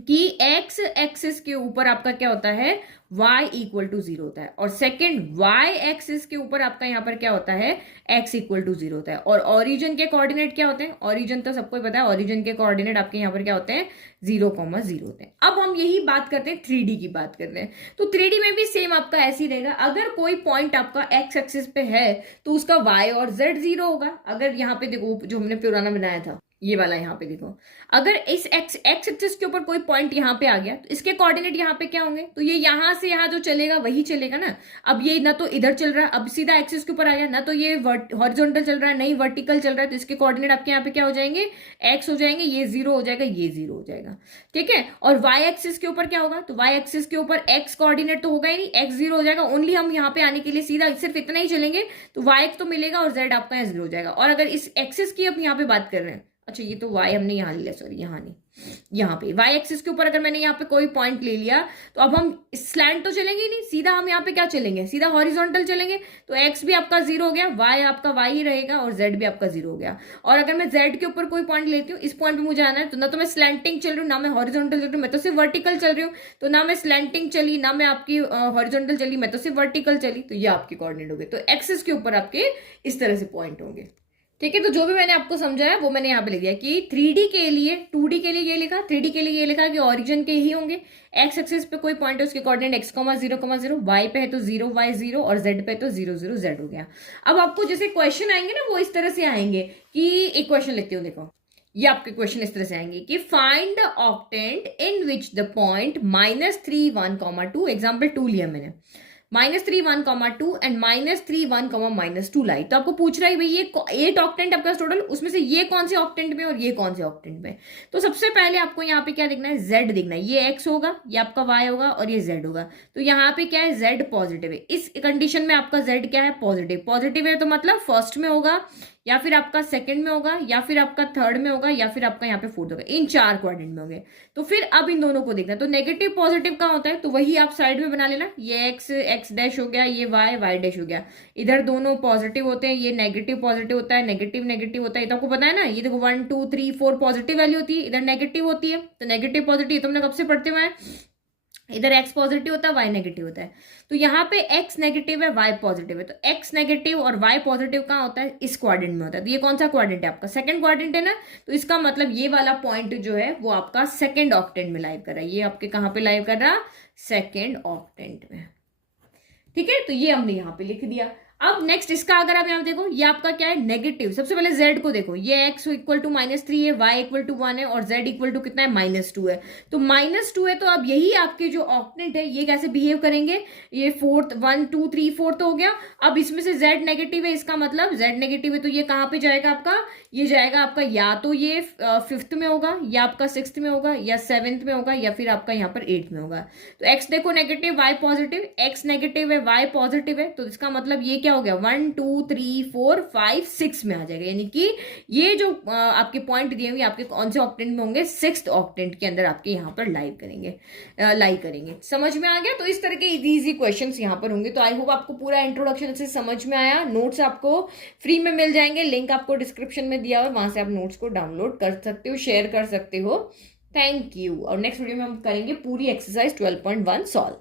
कि एक्स एक्सिस के ऊपर आपका क्या होता है, y इक्वल टू 0 होता है। और सेकंड y एक्सिस के ऊपर आपका यहाँ पर क्या होता है, x इक्वल टू 0 होता है। और ओरिजिन के कोऑर्डिनेट क्या होते हैं, ओरिजिन तो सबको पता है, ओरिजिन के कोऑर्डिनेट आपके यहाँ पर क्या होते हैं, 0,0 होते हैं। अब हम यही बात करते हैं 3D की बात करते हैं। तो 3D में भी सेम आपका ऐसे ही रहेगा। अगर कोई पॉइंट आपका x एक्सिस पे है तो उसका y और z 0 होगा। अगर यहाँ पे देखो जो हमने पुराना बनाया था ये वाला, यहाँ पे देखो, अगर इस एक्स एक्सिस के ऊपर कोई पॉइंट यहाँ पे आ गया तो इसके कोऑर्डिनेट यहाँ पे क्या होंगे, तो ये यहाँ से यहाँ जो चलेगा वही चलेगा ना। अब ये ना तो इधर चल रहा है, अब सीधा एक्सिस के ऊपर आ गया, ना तो ये हॉरिजॉन्टल चल रहा है, नहीं वर्टिकल चल रहा है, तो इसके कोऑर्डिनेट आपके यहाँ पे क्या हो जाएंगे, एक्स हो जाएंगे, ये 0 हो जाएगा, ये 0 हो जाएगा। ठीक है, और वाई एक्सिस के ऊपर क्या होगा, तो वाई एक्सिस के ऊपर एक्स कोऑर्डिनेट तो होगा ही नहीं, एक्स 0 हो जाएगा। ओनली हम यहाँ पे आने के लिए सीधा सिर्फ इतना ही चलेंगे तो वाई तो मिलेगा और जेड आपका यहाँ 0 हो जाएगा। और अगर इस एक्सिस की अब यहाँ पे बात कर रहे हैं, अच्छा ये तो y हमने यहाँ ले लिया, सॉरी यहाँ नहीं, यहाँ पे y एक्सिस के ऊपर अगर मैंने यहाँ पे कोई पॉइंट ले लिया तो अब हम स्लैंट तो चलेंगे ही नहीं, सीधा हम यहाँ पे क्या चलेंगे, सीधा हॉरिजॉन्टल चलेंगे। तो x भी आपका 0 हो गया, y आपका y ही रहेगा और z भी आपका 0 हो गया। और अगर मैं z के ऊपर कोई पॉइंट लेती हूँ, इस पॉइंट पे मुझे आना है, तो ना तो मैं स्लैंटिंग चल रही हूँ, ना मैं हॉरिजॉन्टल चल रही हूँ, मैं तो सिर्फ वर्टिकल चल रही हूँ। तो ना मैं स्लैंटिंग चली, ना मैं आपकी हॉरिजॉन्टल चली, मैं तो सिर्फ वर्टिकल चली। तो ये आपके कोऑर्डिनेट हो गए। तो एक्सिस के ऊपर आपके इस तरह से पॉइंट होंगे। ठीक है, तो जो भी मैंने आपको समझाया वो मैंने यहाँ पे लिख दिया कि 3D के लिए, 2D के लिए ये लिखा, 3D के लिए ये लिखा कि ओरिजिन के ही होंगे। एक्स एक्सिस पे कोई पॉइंट है, उसके कोऑर्डिनेट x, 0,0, y पे है तो 0 y 0 और z पे तो 0 0 z हो गया। अब आपको जैसे क्वेश्चन आएंगे ना वो इस तरह से आएंगे कि एक क्वेश्चन लिखती हूँ, देखो ये आपके क्वेश्चन इस तरह से आएंगे कि find the octant in which the point -3 1, 2, example 2 लिया मैंने, -3 1, 2 एंड -3 1, -2 लाई। तो आपको पूछ रहा है भाई ये 8 ऑक्टेंट आपका टोटल, उसमें से ये कौन से ऑक्टेंट में और ये कौन से ऑक्टेंट में। तो सबसे पहले आपको यहाँ पे क्या देखना है, z देखना है। ये x होगा, ये आपका y होगा और ये z होगा। तो यहाँ पे क्या है, z पॉजिटिव है। इस कंडीशन में आपका z क्या है, पॉजिटिव। पॉजिटिव है तो मतलब फर्स्ट में होगा, या फिर आपका सेकंड में होगा, या फिर आपका थर्ड में होगा, या फिर आपका यहाँ पे फोर्थ होगा। इन 4 क्वाड्रेंट में होंगे। तो फिर अब इन दोनों को देखना, तो नेगेटिव पॉजिटिव कहाँ होता है, तो वही आप साइड में बना लेना। ये x डैश हो गया, ये y डैश हो गया। इधर दोनों पॉजिटिव होते हैं, ये नेगेटिव पॉजिटिव होता है, नेगेटिव नेगेटिव होता है। तो आपको पता है ना, ये देखो 1 2 3 4 पॉजिटिव वैल्यू होती है, इधर नेगेटिव होती है। तो नेगेटिव पॉजिटिव तो हमने कब से पढ़ते हुए हैं, इधर x पॉजिटिव होता है, y नेगेटिव होता है। तो यहाँ पे x नेगेटिव है, y पॉजिटिव है। तो x नेगेटिव और y पॉजिटिव कहाँ होता है, इस क्वाड्रेंट में होता है। तो ये कौन सा क्वाड्रेंट है आपका, सेकंड क्वाड्रेंट है ना। तो इसका मतलब ये वाला पॉइंट जो है वो आपका सेकंड ऑक्टेंट में लाइव कर रहा है। ये आपके कहाँ पे लाइव कर रहा है, सेकंड ऑक्टेंट में। ठीक है, तो ये हमने यहाँ पे लिख दिया। अब नेक्स्ट इसका अगर आप यहाँ देखो, ये आपका क्या है, नेगेटिव। सबसे पहले z को देखो, ये x इक्वल टू -3 है, y इक्वल टू 1 है और z इक्वल टू कितना है, -2 है। तो -2 है, तो अब यही आपके जो ऑक्टेंट है ये कैसे बिहेव करेंगे, ये फोर्थ 1 2 3 4 तो हो गया। अब इसमें से z नेगेटिव है, इसका मतलब z नेगेटिव है तो ये कहाँ पे जाएगा आपका, ये जाएगा आपका या तो ये 5th में होगा, या आपका 6th में होगा, या 7th में होगा, या फिर आपका यहाँ पर 8th में होगा। तो x देखो negative, y positive, x negative है, y पॉजिटिव है। तो इसका मतलब ये क्या हो गया, 1 2 3 4 5 6 में आ जाएगा। यानी कि ये जो आपके पॉइंट दिए हुए आपके कौन से ऑक्टेंट में होंगे, 6th ऑक्टेंट के अंदर आपके यहाँ पर लाइव करेंगे। समझ में आ गया। तो इस तरह के इजी क्वेश्चंस यहाँ पर होंगे। तो आई होप आपको पूरा इंट्रोडक्शन से समझ में आया। नोट्स आपको फ्री में मिल जाएंगे, लिंक आपको डिस्क्रिप्शन में दिया हुआ है, वहां से आप नोट्स को डाउनलोड कर सकते हो, शेयर कर सकते हो। Thank you. और नेक्स्ट वीडियो में हम करेंगे पूरी एक्सरसाइज 12.1 सॉल्व।